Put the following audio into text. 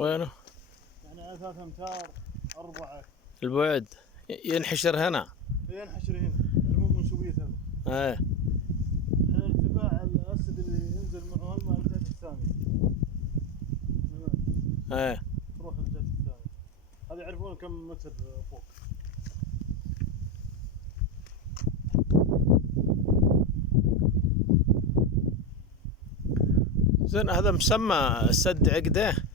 وينه؟ يعني على 3 أمتار 4 البعد ينحشر هنا. ينحشر هنا المهم منسوبية هنا. ايه ارتفاع الأسد اللي ينزل معه الماء الجهة الثانية. ايه تروح الجهة الثانية. هذا يعرفون كم متر فوق. زين هذا مسمى سد عقده.